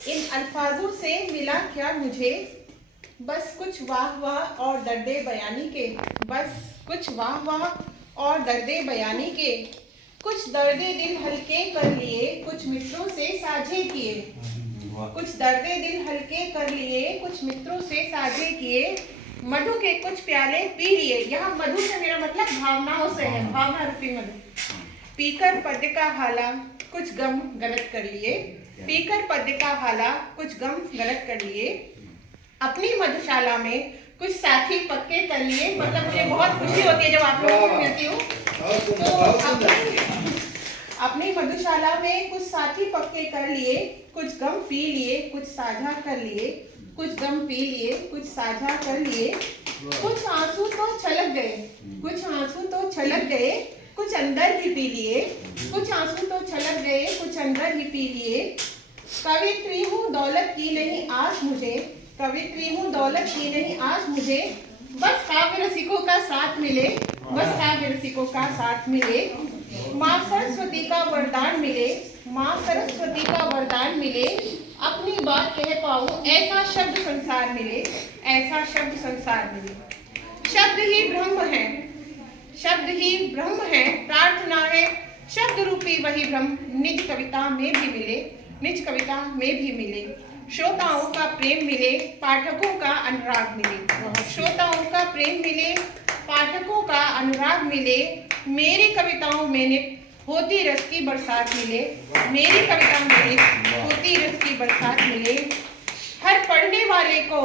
इन अल्फाजों से मिला क्या मुझे, बस कुछ वाह वाह और दर्दे बयानी के, बस कुछ वाह वाह और दर्दे बयानी के, कुछ दर्दे दिल हल्के कर लिए, कुछ मित्रों से साझे किए, कुछ दर्दे दिल हल्के कर लिए, कुछ मित्रों से साझे किए, मधु के कुछ प्याले पी लिए। यहाँ मधु से मेरा मतलब भावनाओं से है, भावना रूपी मधु। पीकर पद्य का हाला कुछ गम गलत कर लिए, पीकर पद्य का हाला कुछ गम गलत कर लिए, अपनी मधुशाला में कुछ साथी पक्के कर लिए। मतलब मुझे बहुत खुशी होती है जब आप लोगों को मिलती हूँ। तो अपनी मधुशाला में कुछ साथी पक्के कर लिए, कुछ गम पी लिए, कुछ साझा कर लिए, कुछ गम पी लिए, कुछ साझा कर लिए, कुछ आंसू तो छलक गए, कुछ आंसू तो छलक गए, कुछ अंदर ही पी लिए, कुछ आंसू तो छलक गए, कुछ अंदर ही पी लिए। कवित्री हूँ दौलत की नहीं आस मुझे, कवित्री हूँ दौलत की नहीं आस मुझे, बस काव्य रसिकों का साथ मिले, बस काव्य रसिकों का साथ मिले। माँ सरस्वती का वरदान मिले, माँ सरस्वती का वरदान मिले, अपनी बात कह पाऊँ ऐसा शब्द संसार मिले, ऐसा शब्द संसार मिले। शब्द ही ब्रह्म है, शब्द ही ब्रह्म है, प्रार्थना है शब्द रूपी वही ब्रह्म, निज कविता में भी मिले, निज कविता में भी मिले। श्रोताओं का प्रेम मिले, पाठकों का अनुराग मिले, श्रोताओं का प्रेम मिले, पाठकों का अनुराग मिले। मेरी कविताओं में होती रस की बरसात मिले, मेरी कविता में होती रस की बरसात मिले। हर पढ़ने वाले को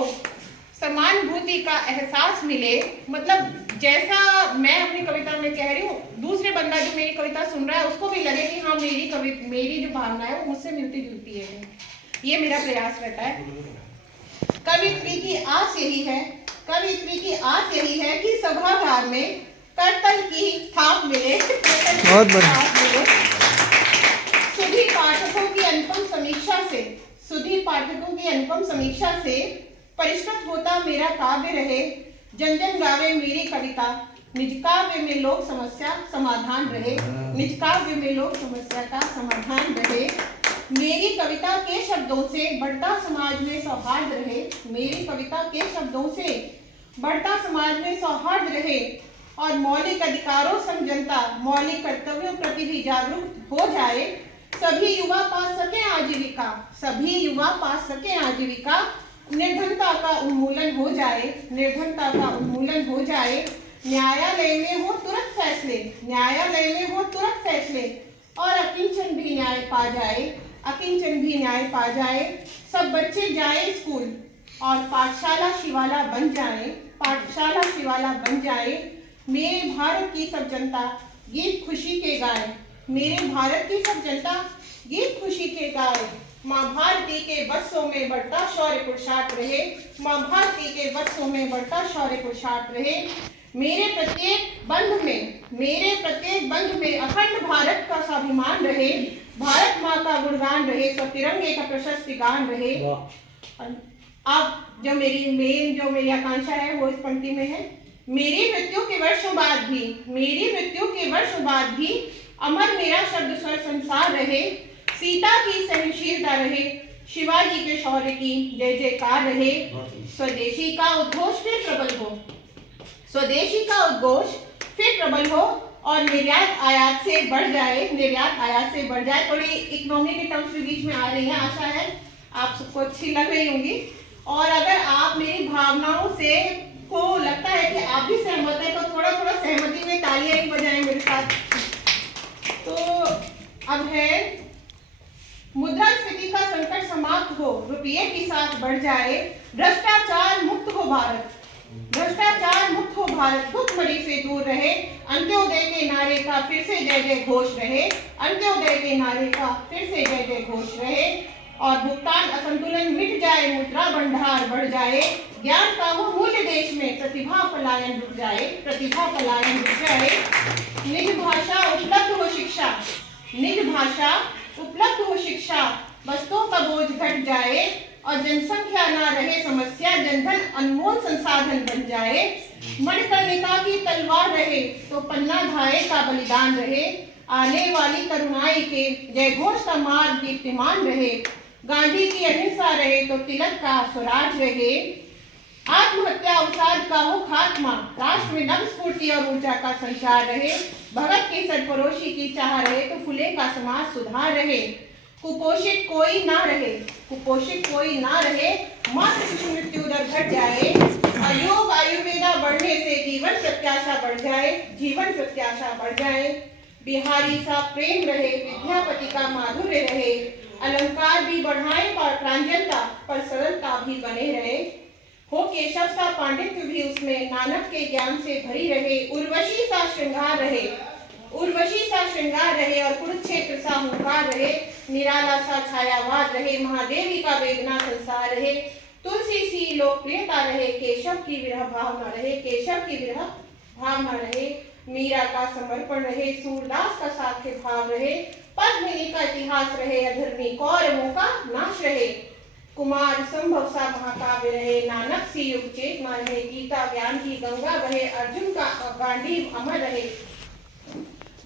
समानुभूति का एहसास मिले, मतलब जैसा मैं अपनी कविता में कह रही हूँ, दूसरे बंदा जो मेरी कविता सुन रहा है उसको भी लगे कि हाँ मेरी जो भावना है वो मुझसे मिलती जुलती है। ये मेरा प्रयास रहता है। कवित्री की आस यही है, कवित्री की आस यही है कि सभागार में करतल की थाप मिले, बहुत बढ़िया। सुधी पाठकों की अनुपम समीक्षा से, सुधी पाठकों की अनुपम समीक्षा से परिष्कृत होता मेरा काव्य रहे। जन जन गावे मेरी कविता, निज काव्य में लोक समस्या समाधान रहे, निज काव्य में लोक समस्या का समाधान रहे। मेरी कविता के शब्दों से बढ़ता समाज में सौहार्द रहे, मेरी कविता के शब्दों से बढ़ता समाज में सौहार्द रहे, और मौलिक अधिकारों संग जनता मौलिक कर्तव्यों प्रति भी जागरूक हो जाए। सभी युवा पा सके आजीविका, सभी युवा पा सके आजीविका, निर्धनता का उन्मूलन हो जाए, निर्धनता का उन्मूलन हो जाए। न्यायालय में हो तुरंत फैसले, न्यायालय में हो तुरंत फैसले, और अकिंचन भी न्याय पा जाए, अकिंचन भी न्याय पा जाए। सब बच्चे जाए स्कूल और पाठशाला शिवाला बन जाए, पाठशाला शिवाला बन जाए। मेरे भारत की सब जनता गीत खुशी के गाए, मेरे भारत की सब जनता गीत खुशी के गाए। माँ भारती के वत्सों में बढ़ता शौर्य पुरुषार्थ रहे, माँ भारती के वत्सों में बढ़ता शौर्य पुरुषार्थ रहे। मेरे प्रत्येक बंध में, मेरे प्रत्येक बंध में अखंड भारत का स्वाभिमान रहे, भारत माँ का गुणगान रहे, स्व तिरंगे का प्रशस्त गान रहे। अब जो मेरी आकांक्षा है वो इस पंक्ति में है। मेरी मृत्यु के वर्षों बाद भी, मेरी मृत्यु के वर्षों बाद भी अमर मेरा शब्द स्वर संसार रहे। सीता की सहनशीलता रहे, शिवाजी के शौर्य की जय जयकार रहे। स्वदेशी का उद्घोष फिर प्रबल हो, स्वदेशी का उद्घोष फिर प्रबल हो, और निर्यात आयात से बढ़ जाए, निर्यात आयात से बढ़ जाए। थोड़ी इकोनॉमी के टर्म्स भी बीच में आ रही है, आशा है आप सबको अच्छी लग रही होंगी। और अगर आप मेरी भावनाओं से को लगता है कि आप भी सहमत हैं तो थोड़ा थोड़ा सहमति में तालियां ही बजाएं मेरे साथ। तो अब है, मुद्रास्फीति का संकट समाप्त हो, रुपये की साथ बढ़ जाए, भ्रष्टाचार मुक्त हो भारत, भ्रष्टाचार मुक्त हो भारत, भुखमरी से दूर रहे, अंत्योदय के नारे का फिर से जय जय घोष रहे, अंत्योदय के नारे का फिर से जय जय घोष रहे। और भुगतान असंतुलन मिट जाए, मुद्रा भंडार बढ़ जाए, ज्ञान का वो मूल्य देश में, प्रतिभा पलायन रुक जाए, प्रतिभा पलायन रुक जाए। निज भाषा उपलब्ध हो शिक्षा, निज भाषा उपलब्ध हो शिक्षा, वस्तुओं का बोझ घट जाए, और जनसंख्या ना रहे समस्या, जनधन अनमोल संसाधन बन जाए। मणिकर्णिका की तलवार रहे तो पन्ना धाये का बलिदान रहे, आने वाली करुणाई के जय घोष का मार्ग दीप्तिमान रहे। गांधी की अहिंसा रहे तो तिलक का स्वराज रहे, आत्महत्या अवसाद का हो खात्मा, राष्ट्र में नव स्फूर्ति और ऊर्जा का संचार रहे, भगत के सरफरोशी की चाह रहे तो फुले का समाज सुधार रहे, कुपोषित कोई ना रहे, कुपोषित कोई ना रहे, मातृ शिशु मृत्यु दर घट जाए, योग आयुर्वेदा बढ़ने से जीवन प्रत्याशा बढ़ जाए, जीवन प्रत्याशा बढ़ जाए, बिहारी सा प्रेम रहे, विद्यापति का माधुर्य रहे, अलंकार भी बढ़ाए पर प्रांजलता पर सरलता भी बने रहे, हो केशव सा पांडित्य भी उसमें नानक के ज्ञान से भरी रहे, उर्वशी सा श्रृंगार रहे, उर्वशी सा श्रृंगार रहे और कुरुक्षेत्र सा हुंकार रहे, निराला सा छायावाद रहे, महादेवी का वेदना संसार रहे, तुलसी सी लोकप्रियता रहे, केशव की विरह भावना रहे, केशव की विरह भावना रहे, मीरा का समर्पण रहे, सूरदास का साक्ष्य भाव रहे, पद्मिनी का इतिहास रहे, अधर्मी कौरवों का नाश रहे, कुमार संभव सा महाकाव्य रहे, नानक सी युग चेतना रहे, गीता ज्ञान की गंगा बहे, अर्जुन का गांडीव अमर रहे,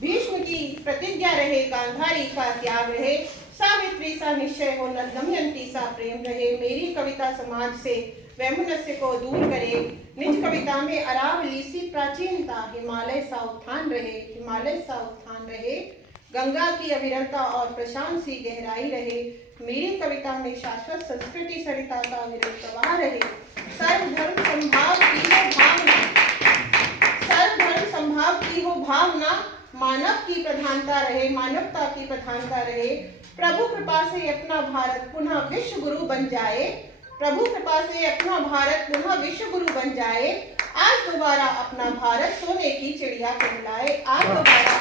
भीष्म की प्रतिज्ञा रहे, गांधारी का त्याग रहे, सावित्री सा निश्चय हो, दमयंती सा प्रेम रहे, मेरी कविता समाज से वैमनस्य को दूर करे, निज कविता में अरावली सी प्राचीनता, हिमालय सा उत्थान रहे, हिमालय सा उत्थान रहे, गंगा की अविरलता और प्रशांत सी गहराई रहे, मेरी कविता में शाश्वत संस्कृति सरिता का विरल प्रवाह रहे, सर्वधर्म संभाव की हो भावना, सर्वधर्म संभाव की हो भावना, मानव की प्रधानता रहे, मानवता की प्रधानता रहे, प्रभु कृपा से अपना भारत पुनः विश्व गुरु बन जाए, प्रभु कृपा से अपना भारत पुनः विश्व गुरु बन जाए, आज दोबारा अपना भारत सोने की चिड़िया कहलाए, आज दोबारा